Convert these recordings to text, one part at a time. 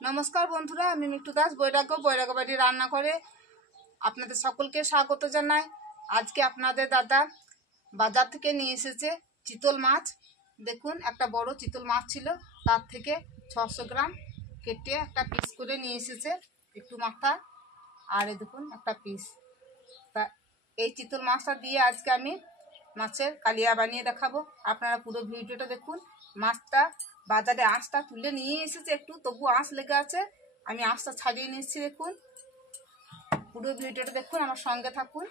নমস্কার বন্ধুরা, আমি মিঠু দাস বৈরাগ্য বাড়ি রান্না করে আপনাদের সকলকে স্বাগত জানাই। আজকে আপনাদের দাদা বাজার থেকে নিয়ে এসেছে চিতল মাছ। দেখুন, একটা বড় চিতল মাছ ছিল, তার থেকে 600 গ্রাম কেটে একটা পিস করে নিয়ে এসেছে, একটু মাথা আর এই দেখুন একটা পিস। তা এই চিতল মাছটা দিয়ে আজকে আমি মাছের কালিয়া বানিয়ে দেখাবো। আপনারা পুরো ভিডিওটা দেখুন। মাছটা বাজারে আঁশটা তুলে নিয়ে এসেছে, একটু তবু আঁশ লেগে আছে, আমি আঁশটা ছাড়িয়ে নিচ্ছি। দেখুন, পুরো ভিডিওটা দেখুন, আমার সঙ্গে থাকুন।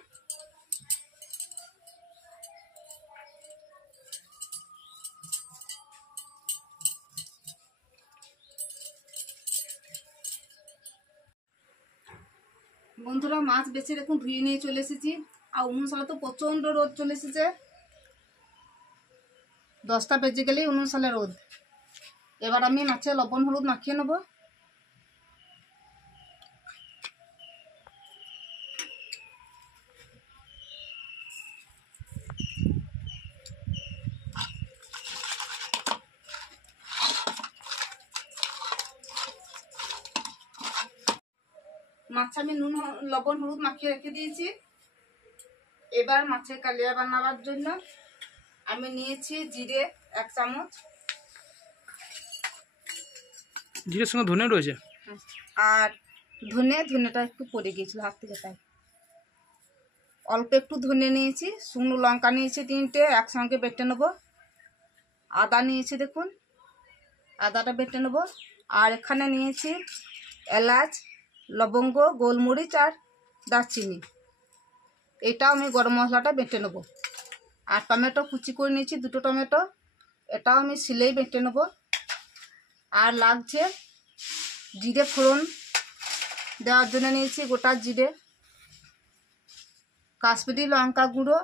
বন্ধুরা, মাছ বেছে দেখুন ধুয়ে নিয়ে চলে এসেছি। আর উনুনশালা তো প্রচণ্ড রোদ চলে এসেছে, 10টা বেজে গেলেই উনুনশালে রোদ। এবার আমি মাছে লবণ হলুদ মাখিয়ে নেবো। মাছ আমি নুন লবণ হলুদ মাখিয়ে রেখে দিয়েছি। এবার মাছের কালিয়া বানাবার জন্য আমি নিয়েছি জিরে 1 চামচ, জিরের সঙ্গে ধনে রয়েছে, আর ধনেটা একটু পড়ে গিয়েছিল হাত থেকে, তাই অল্প একটু ধনে নিয়েছি। শুকনো লঙ্কা নিয়েছি 3টে, একসঙ্গে বেটে নেবো। আদা নিয়েছি, দেখুন আদাটা বেটে নেবো। আর এখানে নিয়েছি এলাচ, লবঙ্গ, গোলমরিচ আর দারচিনি। এটাও আমি গরম মশলাটা বেটে নেবো। আর টমেটো কুচি করে নিয়েছি, 2টো টমেটো, এটাও আমি শিলেই বেটে নেবো। আর লাগছে জিরে ফোড়ন দেওয়ার জন্য নিয়েছি গোটা জিরে, কাশ্মীরি লঙ্কা গুঁড়ো,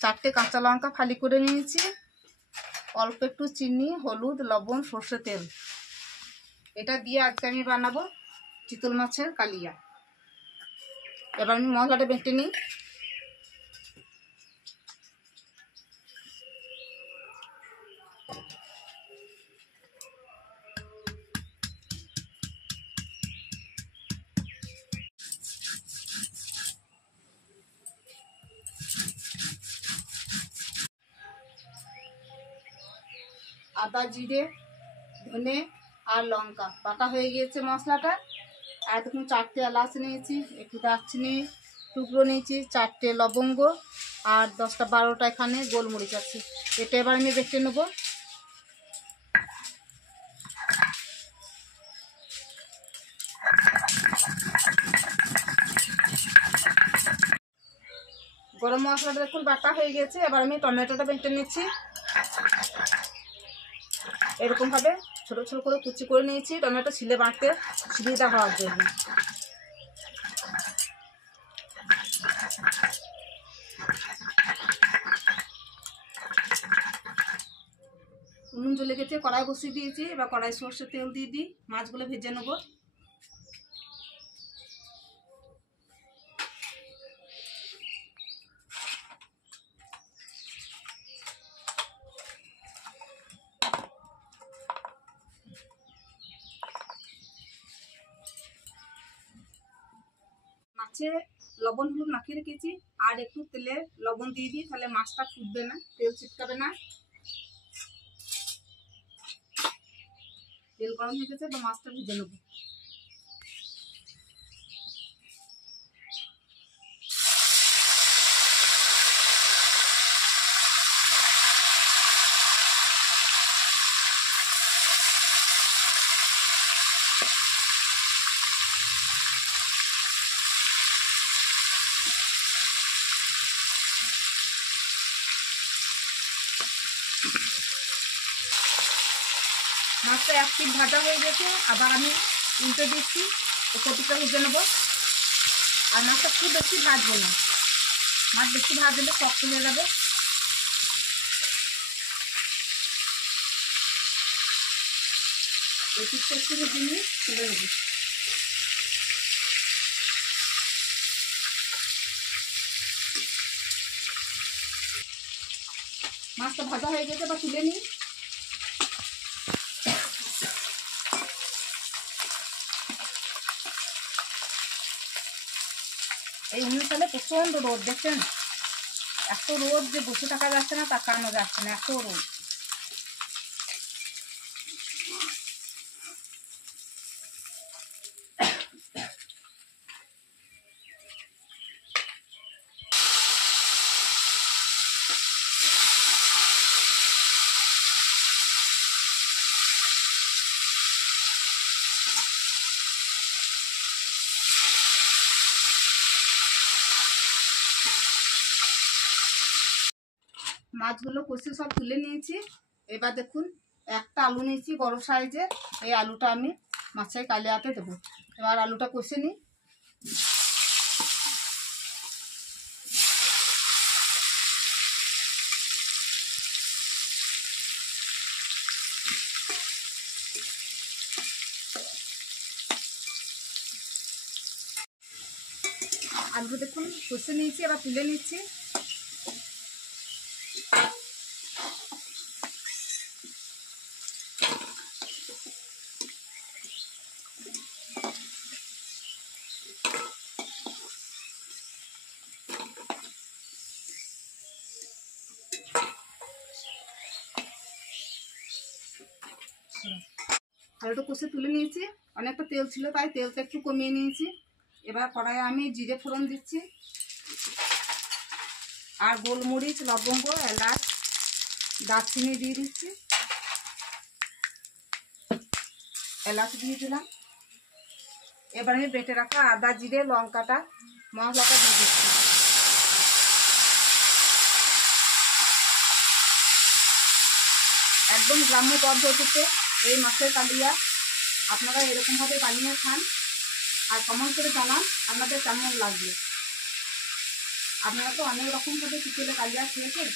4টে কাঁচা লঙ্কা ফালি করে নিয়েছি, অল্প একটু চিনি, হলুদ, লবণ, সর্ষে তেল। এটা দিয়ে আজকে আমি বানাবো চিতল মাছের কালিয়া। এবার আমি মশলাটা বেটে নিই। আদা, জিরে, ধনে আর লঙ্কা বাটা হয়ে গিয়েছে মশলাটা। আর দেখুন 4টে এলাচ নিয়েছি, একটু দারচিনি টুকরো নিয়েছি, 4টে লবঙ্গ আর 10টা 12টা এখানে গোলমরিচ আছে। এটা এবার আমি বেটে নেব। গরম মশলাটা দেখুন বাটা হয়ে গেছে। এবার আমি টমেটোটা বেটে নিচ্ছি। এরকম ভাবে ছোট ছোট করে কুচি করে নিয়েছি, টমেটো ছিলে বাঁটতে সুবিধা হওয়ার জন্য। উনুন জ্বলে গেছে, কড়াই বসিয়ে দিয়েছি। এবার কড়াই সর্ষের তেল দিয়ে দিই, মাছগুলো ভেজে নেব। মাছে লবণ হলুদ মাখিয়ে রেখেছি, আর একটু তেলে লবণ দিয়ে দিই, তাহলে মাছটা ফুটবে না, তেল ছিটকাবে না। তেল গরম হয়ে গেছে, তো মাছটা ভেজে নেব। মাছটা 1 পিঠ ভাজা হয়ে গেছে, আবার আমি উল্টে দিচ্ছি, উপর দিকটা ভেজে নেবো। আর মাছটা খুব বেশি ভাজবো না, মাছ বেশি ভাজলে শক্ত হয়ে যাবে। এই পিঠটা একটু ভেজে নিয়ে তুলে নেবো। মাছটা ভাজা হয়ে গেছে, বা তুলে নিই। এই 19 সালে প্রচণ্ড রোদ দেখছেন, এত রোদ যে বসে থাকা যাচ্ছে না, তাকানো যাচ্ছে না, এত রোদ। মাছগুলো কষে সব তুলে নিয়েছি। এবার দেখুন একটা আলু নিয়েছি বড় সাইজের, এই আলুটা আমি মাছের কালিয়াতে দেবো। এবার আলুটা কষে নিই। আলু দেখুন কষে নিয়েছি, এবার তুলে নিচ্ছি। আলুটা কষে তুলে নিয়েছি, অনেকটা তেল ছিল তাই তেলটা একটু কমিয়ে নিয়েছি। এবার কড়াইয়ে আমি জিরে ফোড়ন দিচ্ছি, আর গোলমরিচ, লবঙ্গ, এলাচ, দারচিনি দিয়ে দিচ্ছি। এলাচ দিয়ে দিলাম। এবার আমি বেটে রাখা আদা, জিরে, লঙ্কাটা, মশলাটা দিয়ে দিচ্ছি। একদম গ্রাম্য পদ্ধতিতে এই মাছের কালিয়া আপনারা এরকমভাবে বানিয়ে খান, আর কমেন্ট করে জানান আপনাদের কেমন লাগবে। আপনারা তো অনেক রকমভাবে চিতলে কালিয়া খেয়েছেন।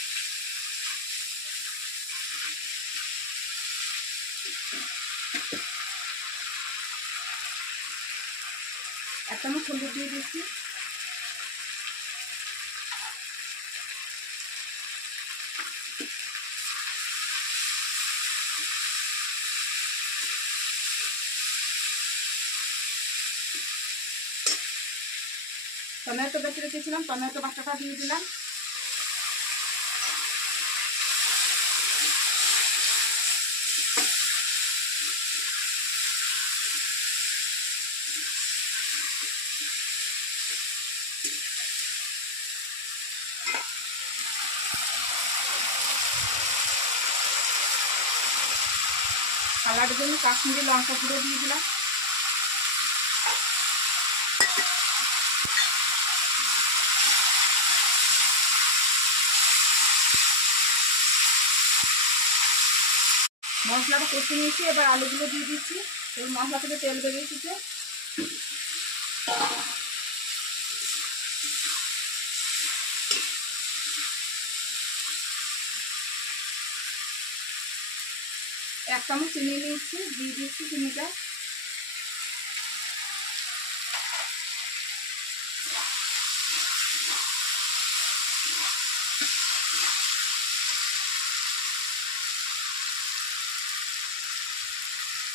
এক চামচ হলুদ দিয়ে দিচ্ছি। টমেটো বেটে রেখেছিলাম, টমেটো বাটাটা দিয়ে দিলাম। কালারের জন্য কাশ্মীরি লঙ্কা গুঁড়ো দিয়ে দিলাম। মশলাটা কষে নিয়েছি, এবার আলুগুলো দিয়ে দিচ্ছি। এই মশলা থেকে তেল বেরিয়ে এসেছে। এক চামচ চিনি নিয়েছি, দিয়ে দিচ্ছি চিনিটা।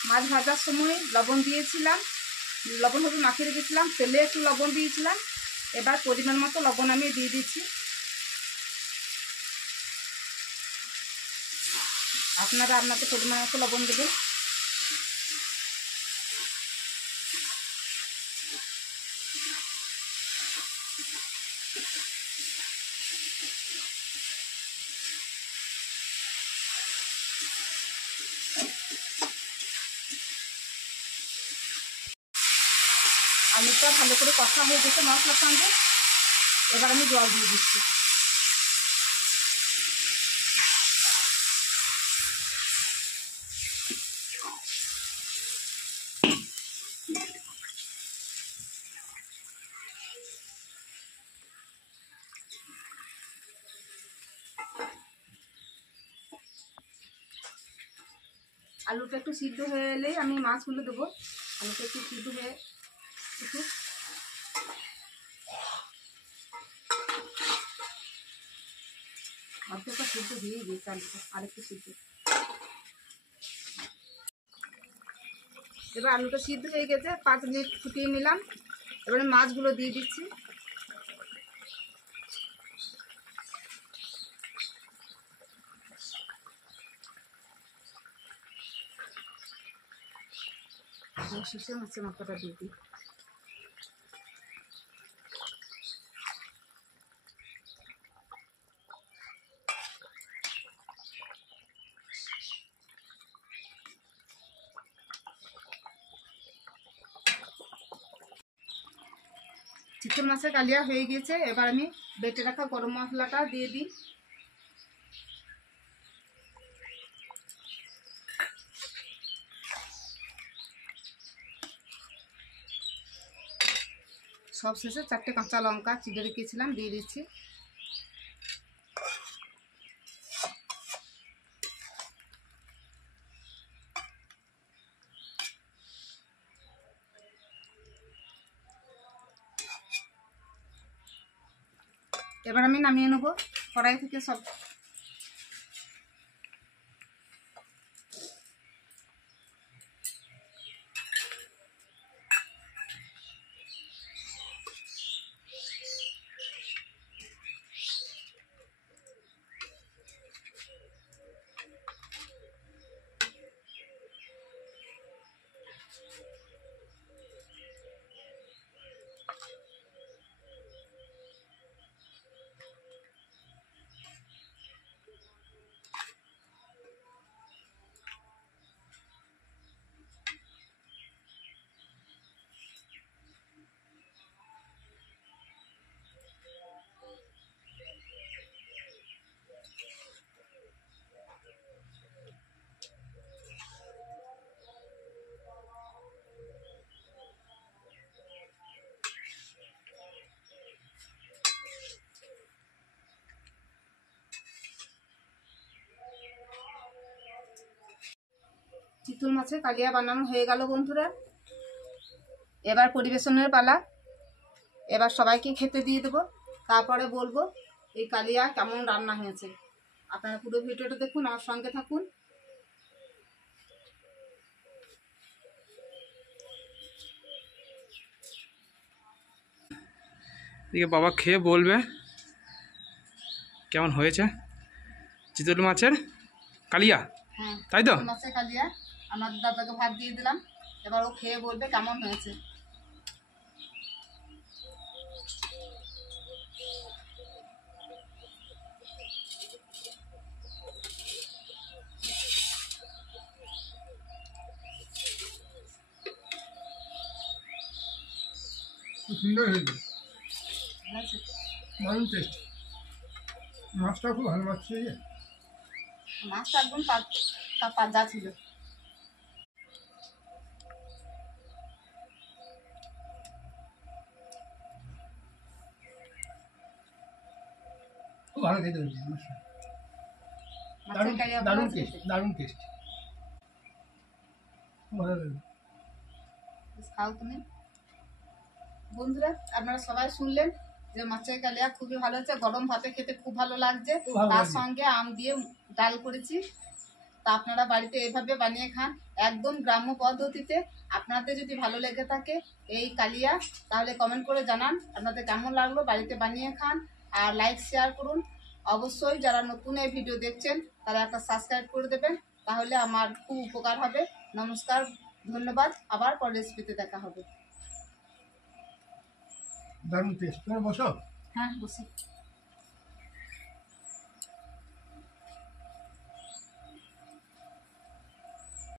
মাছ ভাজার সময় লবণ দিয়েছিলাম, লবণ হলুদ মাখিয়ে রেখেছিলাম, তেলে একটু লবণ দিয়েছিলাম। এবার পরিমাণ মতো লবণ আমি দিয়ে দিচ্ছি। আপনারা আপনাদের পরিমাণ মতো লবণ দেবেন। আলুটা ভালো করে কষা হয়ে গেছে মশলার সঙ্গে। এবার আমি জল দিয়ে দিচ্ছি। আলুটা একটু সিদ্ধ হয়ে এলেই আমি মাছগুলো দেবো। আলুটা একটু সিদ্ধ হয়ে একটু অর্ধেকটা সিদ্ধ দিয়ে দিয়েছি আলুটা, আরেকটু সিদ্ধ। এবার আলুটা সিদ্ধ হয়ে গেছে, 5 মিনিট ফুটিয়ে নিলাম। এবারে মাছগুলো দিয়ে দিচ্ছি। শেষে মাছের মাথাটা দিয়ে দিই। চিতল মাছের কালিয়া হয়ে গিয়েছে। এবার আমি বেটে রাখা গরম মশলাটা দিয়ে দিই। সব শেষে 4টে কাঁচা লঙ্কা চিড়ে রেখেছিলাম দিয়ে দিচ্ছি। এবার আমি নামিয়ে নেবো কড়াই থেকে সব। চিতল মাছের কালিয়া বানানো হয়ে গেল বন্ধুরা। এবার পরিবেশনের পালা। এবার সবাইকে খেতে দিয়ে দেবো, তারপরে বলবো এই কালিয়া কেমন রান্না হয়েছে। আপনারা পুরো ভিডিওটা দেখুন, আমার সঙ্গে থাকুন। এদিকে বাবা খেয়ে বলবে কেমন হয়েছে চিতল মাছের কালিয়া। হ্যাঁ, তাই তো? চিতল মাছের কালিয়া আমার দাদাকে ভাত দিয়ে দিলাম। এবার ও খেয়ে বলবে কেমন হয়েছে। খুব সুন্দর হয়েছে, ভালো আছে? দারুণ টেস্ট। মাছটা খুব ভালো মাছ ছিল। মাছটা একদম তাজা ছিল। খুব ভালো খেতে হয়েছে মাছটা, মাছের দারুণ কালিয়া ভালো দারুণ আছে টেস্ট, খেতে? দারুণ টেস্ট, খুব ভালো লাগলো। বেশ খাও তুমি। বন্ধুরা আপনারা সবাই শুনলেন যে মাছের কালিয়া খুবই ভালো হচ্ছে, গরম ভাতে খেতে খুব ভালো লাগছে। খুব ভালো তার লাগছে। সঙ্গে আম দিয়ে ডাল করেছি। তা আপনারা বাড়িতে এভাবে বানিয়ে খান, একদম গ্রাম্য পদ্ধতিতে। আপনাদের যদি ভালো লেগে থাকে এই কালিয়া, তাহলে কমেন্ট করে জানান আপনাদের কেমন লাগলো। বাড়িতে বানিয়ে খান আর লাইক শেয়ার করুন। অবশ্যই যারা নতুন এই ভিডিও দেখছেন তারা একটা সাবস্ক্রাইব করে দেবেন, তাহলে আমার খুব উপকার হবে। নমস্কার, ধন্যবাদ। আবার পরের রেসিপিতে দেখা হবে। দারুণ টেস্ট। তুমি বসো। হ্যাঁ, বসি।